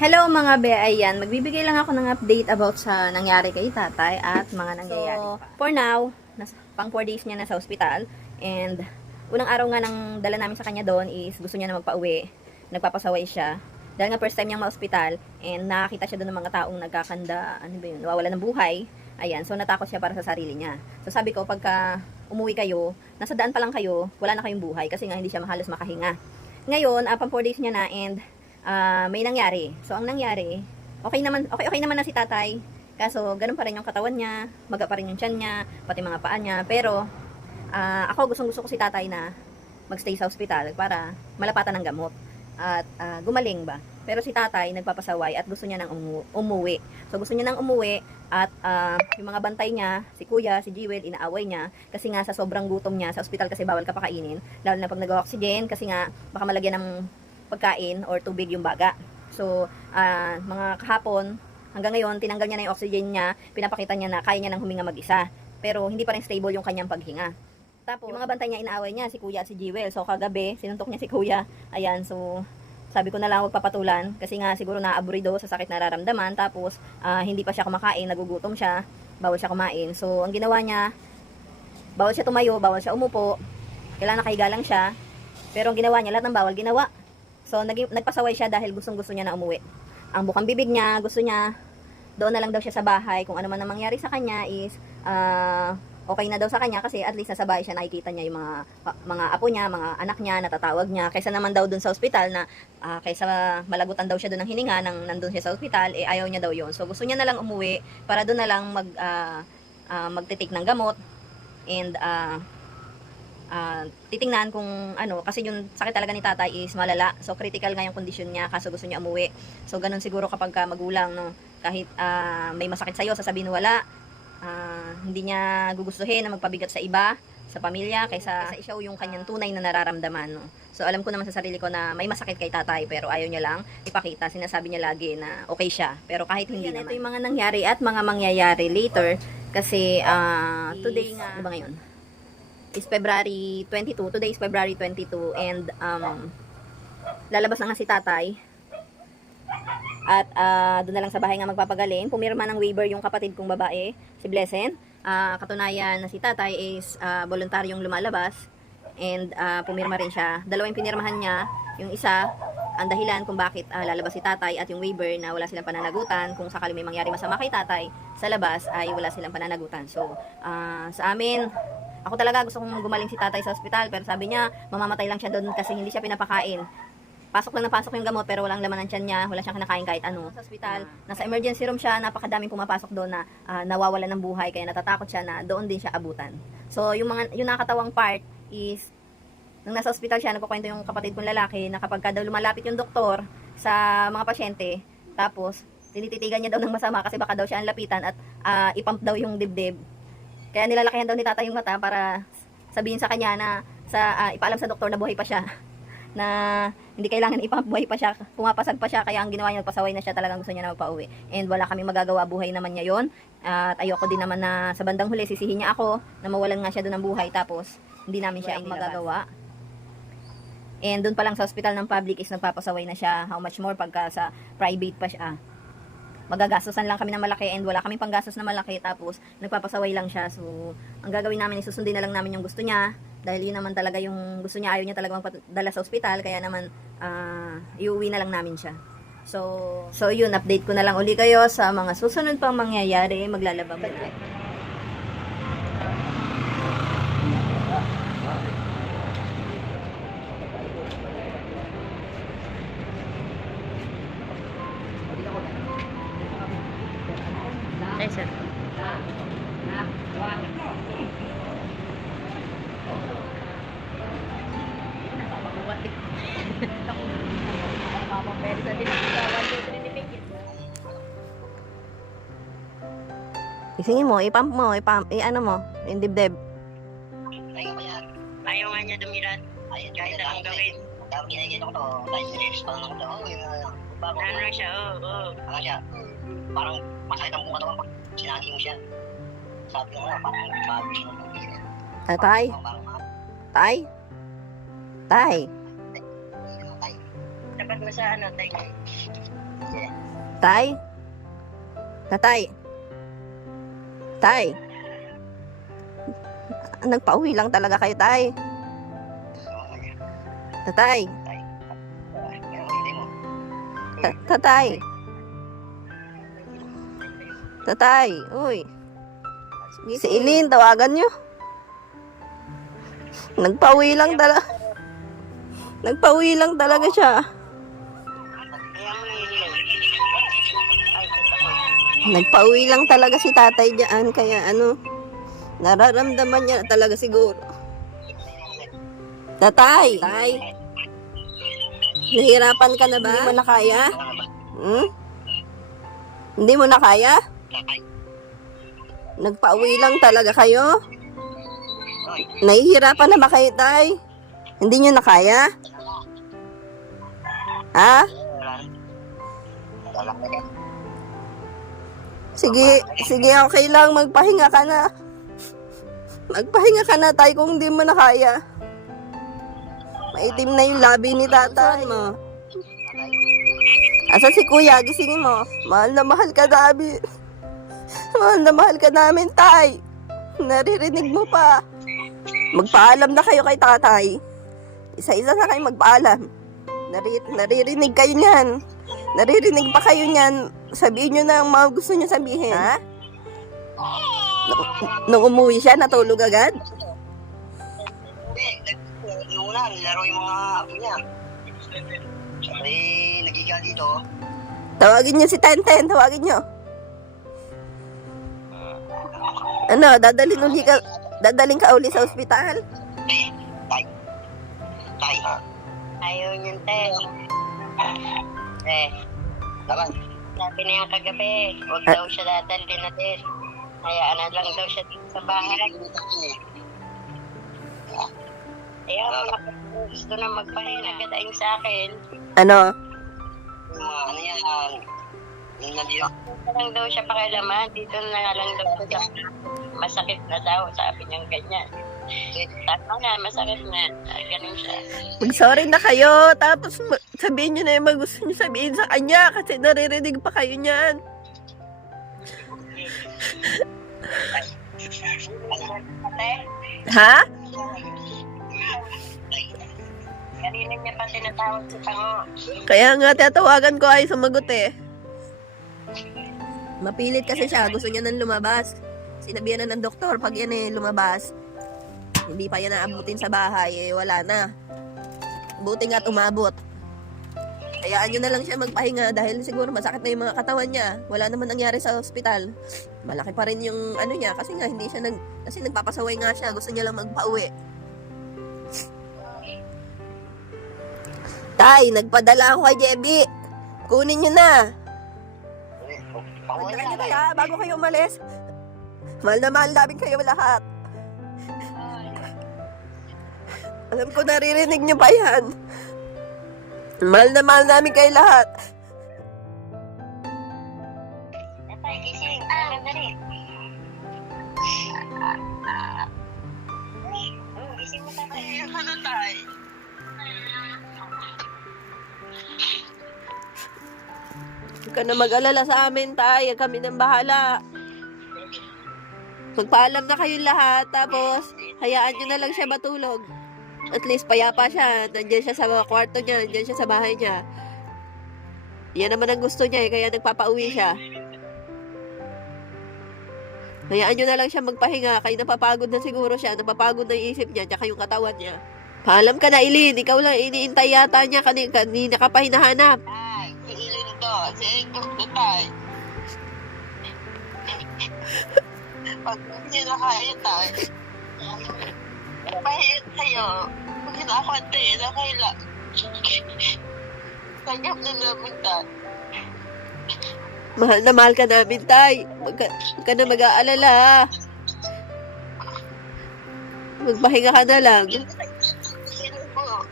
Hello mga be, ayan, magbibigay lang ako ng update about sa nangyari kay tatay at mga nangyayari pa. For now, pang 4 days niya na sa ospital and unang araw nga nang dala namin sa kanya doon is gusto niya na magpa-uwi, nagpapasaway siya. Dahil nga first time niyang ma-ospital and nakakita siya doon ng mga taong nagkakanda, ano ba yun, nawawala ng buhay. Ayan, so natakot siya para sa sarili niya. So sabi ko, pagka umuwi kayo, nasa daan pa lang kayo, wala na kayong buhay kasi nga hindi siya halos makahinga. Ngayon, pang 4 days niya na and may nangyari. So, ang nangyari, okay naman na si tatay. Kaso, ganun pa rin yung katawan niya, maga pa rin yung tiyan niya, pati mga paa niya. Pero, ako gustong-gusto ko si tatay na magstay sa ospital para malapatan ng gamot. At gumaling ba. Pero si tatay nagpapasaway at gusto niya nang umuwi. So, gusto niya nang umuwi at yung mga bantay niya, si kuya, si Jewel, inaaway niya. Kasi nga sa sobrang gutom niya, sa ospital kasi bawal ka pakainin. Lalo na pag nag-oxygen kasi nga baka malagyan ng pagkain or tubig yung baga. So, mga kahapon, hanggang ngayon, tinanggal niya na yung oxygen niya, pinapakita niya na kaya niya nang huminga mag-isa. Pero hindi pa rin stable yung kanyang paghinga. Tapos, yung mga bantay niya, inaaway niya, si kuya at si Jewel. So, kagabi, sinuntok niya si kuya. Ayan, so, sabi ko na lang huwag papatulan kasi nga siguro naaburido sa sakit nararamdaman. Tapos, hindi pa siya kumakain, nagugutom siya, bawal siya kumain. So, ang ginawa niya, bawal siya tumayo, bawal siya umupo, kailangan nakahiga lang siya. Pero ang ginawa niya, lahat ng bawal ginawa. So, nagpasaway siya dahil gustong-gusto niya na umuwi. Ang bukang bibig niya, gusto niya, doon na lang daw siya sa bahay. Kung ano man ang mangyari sa kanya is, okay na daw sa kanya kasi at least nasa bahay siya, nakikita niya yung mga apo niya, mga anak niya, natatawag niya. Kaysa naman daw doon sa ospital na, kaysa malagutan daw siya doon ng hininga, nang nandun siya sa ospital, ayaw niya daw yon. So, gusto niya na lang umuwi para doon na lang magtitik ng gamot and, titingnan kung ano, kasi yung sakit talaga ni tatay is malala. So, critical nga yung kondisyon niya, kaso gusto niya umuwi. So, ganun siguro kapag magulang, no? Kahit may masakit sa'yo, sasabihin wala, hindi niya gugustuhin na magpabigat sa iba, sa pamilya, kaysa ikaw yung kanyang tunay na nararamdaman, no? So, alam ko naman sa sarili ko na may masakit kay tatay, pero ayaw niya lang ipakita. Sinasabi niya lagi na okay siya, pero kahit hindi naman. Ito yung mga nangyari at mga mangyayari later, kasi today nga, ano ba ngayon? Is February 22. Today is February 22 and lalabas na nga si tatay. At doon na lang sa bahay nga magpapagaling. Pumirma ng waiver yung kapatid kong babae, si Blessing. Katunayan na si tatay is voluntaryong lumalabas and pumirma rin siya. Dalawa yung pinirmahan niya. Yung isa, ang dahilan kung bakit lalabas si tatay at yung waiver na wala silang pananagutan. Kung sakali may mangyari masama kay tatay sa labas ay wala silang pananagutan. So, sa amin, ako talaga gusto kong gumaling si tatay sa ospital, pero sabi niya, mamamatay lang siya doon kasi hindi siya pinapakain. Pasok lang na pasok yung gamot, pero walang laman ng tiyan niya, wala siyang kinakain kahit ano. Sa ospital, nasa emergency room siya, napakadaming pumapasok doon na nawawala ng buhay, kaya natatakot siya na doon din siya abutan. So, yung nakakatawang part is, nung nasa ospital siya, nagkukwento yung kapatid kong lalaki, na kapag daw lumalapit yung doktor sa mga pasyente, tapos, tinititigan niya daw ng masama kasi baka daw siya ang lapitan at ipump daw yung dibdib. Kaya nilalakihan daw ni tatay yung mata para sabihin sa kanya na ipaalam sa doktor na buhay pa siya. Na hindi kailangan ipump, buhay pa siya, pumapasag pa siya. Kaya ang ginawa niya, pasaway na siya, talagang gusto niya na magpa-uwi. And wala kaming magagawa, buhay naman niya yon. At ayoko din naman na sa bandang huli, sisihin niya ako na mawalan nga siya doon ng buhay. Tapos hindi namin siya magagawa. And doon pa lang sa hospital ng public is nagpapasaway na siya. How much more pagka sa private pa siya. Magagastosan lang kami ng malaki and wala kaming panggastos na malaki, tapos nagpapasaway lang siya. So, ang gagawin namin is susundin na lang namin yung gusto niya dahil yun naman talaga yung gusto niya, ayaw niya talaga magpadala sa ospital, kaya naman iuwi na lang namin siya. So yun, update ko na lang uli kayo sa mga susunod pang mangyayari. Maglalaba ba? Ay, sir. Isingin mo, ipump mo, ano mo, yung dibdib. Ayaw nga niya dumiran. Kahit anong gawin. Tawag ginagin ako to, kahit nililis pa lang ako to, Ano lang siya, oo. ano siya, parang masakit ang mukha naman pag sinagi mo siya. Sabi ko nga, parang bago siya ng tubig. Tay? Tay? Tay? Tay. Dapat mo sa ano, tayo. Yeah. Tay? Tatay? Tay? Nagpauwi lang talaga kayo, Tay. Tatay? Tatay? Tatay? Uy. Si Eileen, tawagan nyo. Nagpauwi lang talaga. Nagpauwi lang talaga siya. Kaya mo nangihilay. Ay, totoo. Nagpauwi lang talaga si tatay diyan. Kaya ano, nararamdaman niya talaga siguro. Tatay! Tay! Nahirapan ka na ba? Hindi mo na kaya? Hmm? Hindi mo na kaya? Nagpauwi lang talaga kayo? Nahihirapan na ba kayo, Tay? Hindi nyo na kaya? Ha? Sige, sige, okay lang. Magpahinga ka na. Magpahinga ka na, Tay, kung hindi mo na kaya. Maitim na yung labi ni tatay mo. Asa si kuya? Gisingin mo. Mahal na mahal ka namin. Mahal na mahal ka namin, Tay. Naririnig mo pa. Magpaalam na kayo kay tatay. Isa-isa na kayo magpaalam. Naririnig kayo niyan. Naririnig pa kayo niyan. Sabihin nyo na ang mga gusto nyo sabihin. Ha? Nung umuwi siya, natulog agad? Hindi. Nung una, nilaro yung mga apo niya. Sabay, nagiga dito. Tawagin nyo si Tenten. Tawagin nyo. Ano, dadaling ka uli sa ospital? Tay. Tay. Ayaw niyan, te. Laban. Sabi niya kagabi, huwag daw siya dadalhin natin. Hayaan na lang daw siya dito sa bahay. Ayaw mo na gusto na magpahin agad ayon sa akin. Ano? Yung mga ano yan, yung nandito. Dito lang daw siya pakialaman. Dito na lang daw siya. Masakit na daw, sabi niyang ganyan. Tama na, masakit na. Ganun siya. Mag-sorry na kayo, tapos sabihin nyo na yung mga gusto nyo sabihin sa kanya kasi naririnig pa kayo niyan. Ate, Ha? kanina niya pa tinatawag si Pango. Kaya nga tatawagan ko ay sumagot eh. Mapilit kasi siya, gusto niya nang lumabas. Sinabihan na ng doktor pag yan eh lumabas. Hindi pa yan naabutin sa bahay, eh wala na. Buti nga't umabot. Hayaan nyo na lang siya magpahinga dahil siguro masakit na yung mga katawan niya. Wala naman nangyari sa ospital. Malaki pa rin yung ano niya kasi nga hindi siya kasi nagpapasaway nga siya. Gusto niya lang magpauwi. Tay, nagpadala ako kay Jebby. Kunin nyo na. Puntahan nyo na ha, bago kayo umalis. Mahal na mahal namin kayo lahat. Alam ko naririnig nyo pa yan. Mahal na mahal namin kayo lahat. Tatay, gising. Ano na rin? Gising mo, tatay. Ano, tay? Huwag ka na mag-alala sa amin, Tay. Kami nang bahala. Magpaalam na kayo lahat, tapos hayaan nyo na lang siya matulog. At least payapa siya. Nandiyan siya sa mga kwarto niya, nandiyan siya sa bahay niya. Yan naman ang gusto niya, kaya nagpapauwi siya. Hayaan nyo na lang siya magpahinga, kaya napapagod na siguro siya, napapagod na yung isip niya, tsaka yung katawan niya. Paalam ka na, Eileen. Ikaw lang iniintay yata niya, kanina ka pa hinahanap. Tay, si Ilin to. Si Ekos to, tay. Pag hindi na kaya, tay. Mahirap kayo. Pag hinakantay na kaila. Tanggap na namin, tay. Mahal na mahal ka namin, Tay. Huwag ka na mag-aalala, ha? Magpahinga ka na lang. Sino po?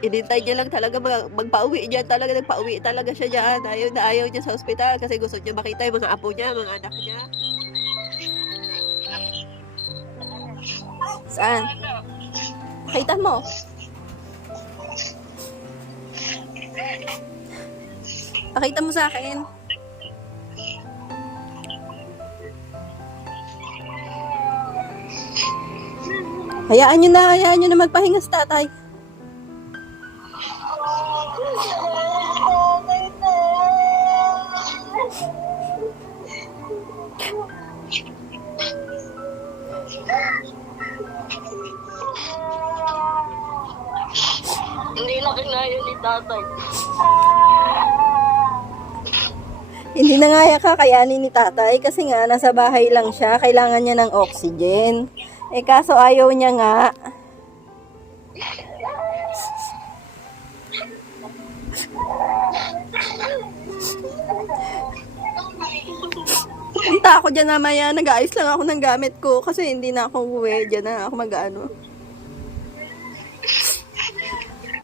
Inintay niya lang talaga magpauwi dyan. Talaga nagpauwi talaga siya dyan. Ayaw na ayaw niya sa ospital kasi gusto niya makita yung mga apo niya, mga anak niya. Saan? Kita mo. Pakita mo sa akin. Hayaan nyo na magpahinga sa tatay. Hindi na kinaya ni tatay. Hindi na nga kakayanin ni tatay kasi nga nasa bahay lang siya. Kailangan niya ng oxygen. Eh kaso ayaw niya nga. Punta ako dyan mamaya. Nag-aayos lang ako ng gamit ko kasi hindi na ako uwi. Dyan na ako mag-ano.